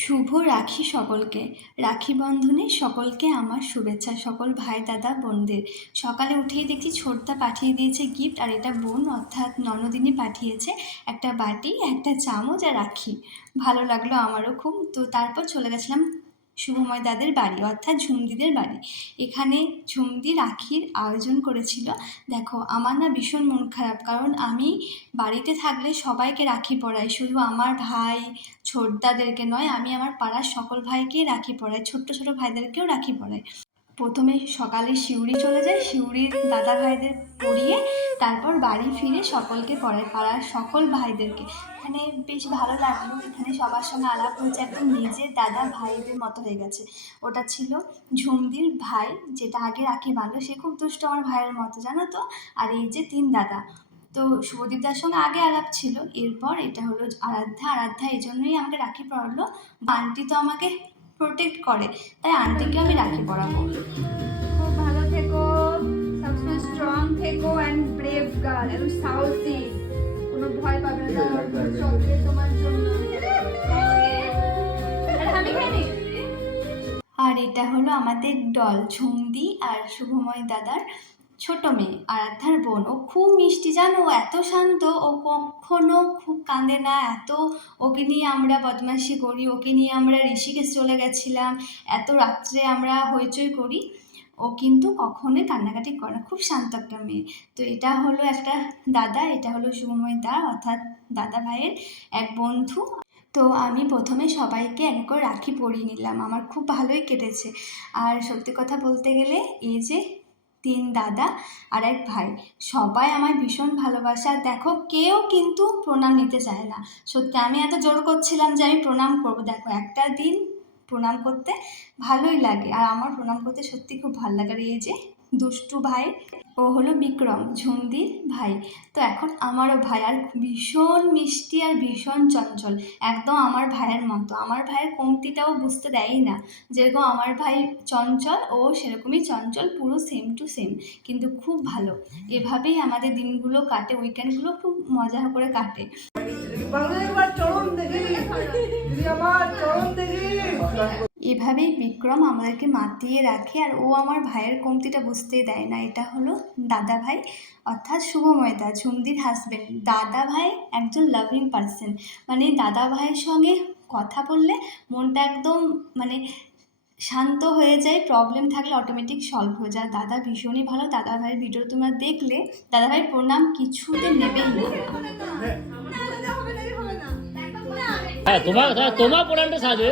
শুভ রাখি সকলকে। রাখি বন্ধনে সকলকে আমার শুভেচ্ছা। সকল ভাই দাদা বোনদের সকালে উঠেই দেখছি ছোটদা পাঠিয়ে দিয়েছে গিফট, আর এটা বোন অর্থাৎ ননদিনী পাঠিয়েছে একটা বাটি, একটা চামচ আর রাখি। ভালো লাগলো আমারও খুব। তো তারপর চলে গেছিলাম শুভময় দাদের বাড়ি অর্থাৎ ঝুমদিদের বাড়ি। এখানে ঝুমদি রাখির আয়োজন করেছিল। দেখো আমার না ভীষণ মন খারাপ, কারণ আমি বাড়িতে থাকলে সবাইকে রাখি পরাই, শুধু আমার ভাই ছোটদাদেরকে নয়, আমি আমার পাড়ার সকল ভাইকেই রাখি পরাই, ছোট্ট ছোট ভাইদেরকেও রাখি পরাই। প্রথমে সকালে সিউড়ি চলে যায়, সিউড়ির দাদা ভাইদের পরিয়ে তারপর বাড়ি ফিরে সকলকে পড়ায়, পাড়ার সকল ভাইদেরকে। এখানে বেশ ভালো লাগলো, এখানে সবার সঙ্গে আলাপ হয়েছে, একদম নিজের দাদা ভাইদের মতো হয়ে গেছে। ওটা ছিল ঝুমদির ভাই, যেটা আগে রাখি বাঁধলো, সে খুব দুষ্ট আমার ভাইয়ের মতো, জানো তো। আর এই যে তিন দাদা, তো শুভদীপদার সঙ্গে আগে আলাপ ছিল, এরপর এটা হলো আরাধ্যা এই জন্যই আমাকে রাখি পরালো। আন্টি তো আমাকে প্রোটেক্ট করে, তাই আন্টিকে আমি রাখি পরাবো। খুব ভালো থেকো, সবসময় স্ট্রং থেকো এন্ড ব্রেভ গার্ল, একদম সাহসী, কোনো ভয় পাবে না। চলবে তোমার জন্য। আমি খাইনি। আর এটা হলো আমাদের দল, ঝুমদি আর শুভময় দাদার ছোট মেয়ে আরাধ্যার বোন। ও খুব মিষ্টি জানো, ও এত শান্ত, ও কখনো খুব কাঁদে না। এত ওকে নিয়ে আমরা বদমাইশি করি, ওকে নিয়ে আমরা ঋষিকেশ চলে গেছিলাম, এত রাত্রে আমরা হইচই করি, ও কিন্তু কখনোই কান্নাকাটি করে না, খুব শান্ত একটা মেয়ে। তো এটা হলো একটা দাদা, এটা হলো শুভময় দা অর্থাৎ দাদা ভাইয়ের এক বন্ধু। তো আমি প্রথমে সবাইকে এক করে রাখি পরিয়ে নিলাম, আমার খুব ভালোই কেটেছে। আর সত্যি কথা বলতে গেলে এই যে তিন দাদা আর এক ভাই, সবাই আমার ভীষণ ভালোবাসে। আর দেখো কেউ কিন্তু প্রণাম নিতে চায় না, সত্যি আমি এত জোর করছিলাম যে আমি প্রণাম করবো, দেখো একটা দিন প্রণাম করতে ভালোই লাগে, আর আমার প্রণাম করতে সত্যি খুব ভালো লাগে। আর এই যে দুষ্টু ভাই, ও হলো বিক্রম, ঝুমদির ভাই। তো এখন আমারও ভাই, আর ভীষণ মিষ্টি আর ভীষণ চঞ্চল, একদম আমার ভাইয়ের মতো। আমার ভাইয়ের কমতিটাও বুঝতে দেয়ই না, যেরকম আমার ভাই চঞ্চল ও সেরকমই চঞ্চল, পুরো সেম টু সেম, কিন্তু খুব ভালো। এভাবেই আমাদের দিনগুলো কাটে, উইকেন্ডগুলো খুব মজা করে কাটে। এভাবেই বিক্রম আমাদেরকে মাতিয়ে রাখে, আর ও আমার ভাইয়ের কমতিটা বুঝতেই দেয় না। এটা হলো দাদা ভাই অর্থাৎ শুভময় দা, ঝুমদির হাজবেন্ড। দাদা ভাই একজন লাভিং পার্সন, মানে দাদা ভাইয়ের সঙ্গে কথা বললে মনটা একদম মানে শান্ত হয়ে যায়, প্রবলেম থাকলে অটোমেটিক সলভ হয়ে যায়। দাদা ভীষণই ভালো, দাদা ভাইয়ের ভিডিও তোমরা দেখলে দাদা ভাই প্রণাম কিছুতে নেবেই না। হ্যাঁ, তোমার প্রণামটা সাজে।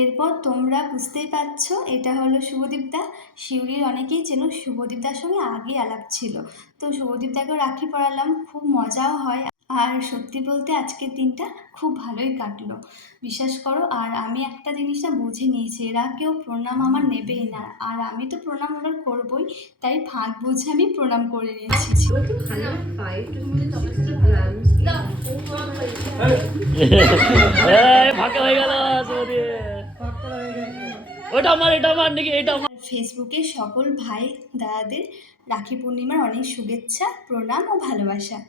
এরপর তোমরা বুঝতেই পারছো, এটা হলো শুভদীপদা। শিউরির অনেকেই চেনো, শুভদীপদার সঙ্গে আগেই আলাপ ছিল, তো শুভদীপদাকেও রাখি পরালাম, খুব মজাও হয়। আর সত্যি বলতে আজকের দিনটা খুব ভালোই কাটলো, বিশ্বাস করো। আর আমি একটা জিনিসটা বুঝে নিয়েছি, এরা কেউ প্রণাম আমার নেবেই না, আর আমি তো প্রণাম এবার করবোই, তাই ফাঁক বুঝে আমি প্রণাম করে নিয়েছি। ফেসবুকে সকল ভাই দাদাদের রাখি পূর্ণিমার অনেক শুভেচ্ছা, প্রণাম ও ভালোবাসা।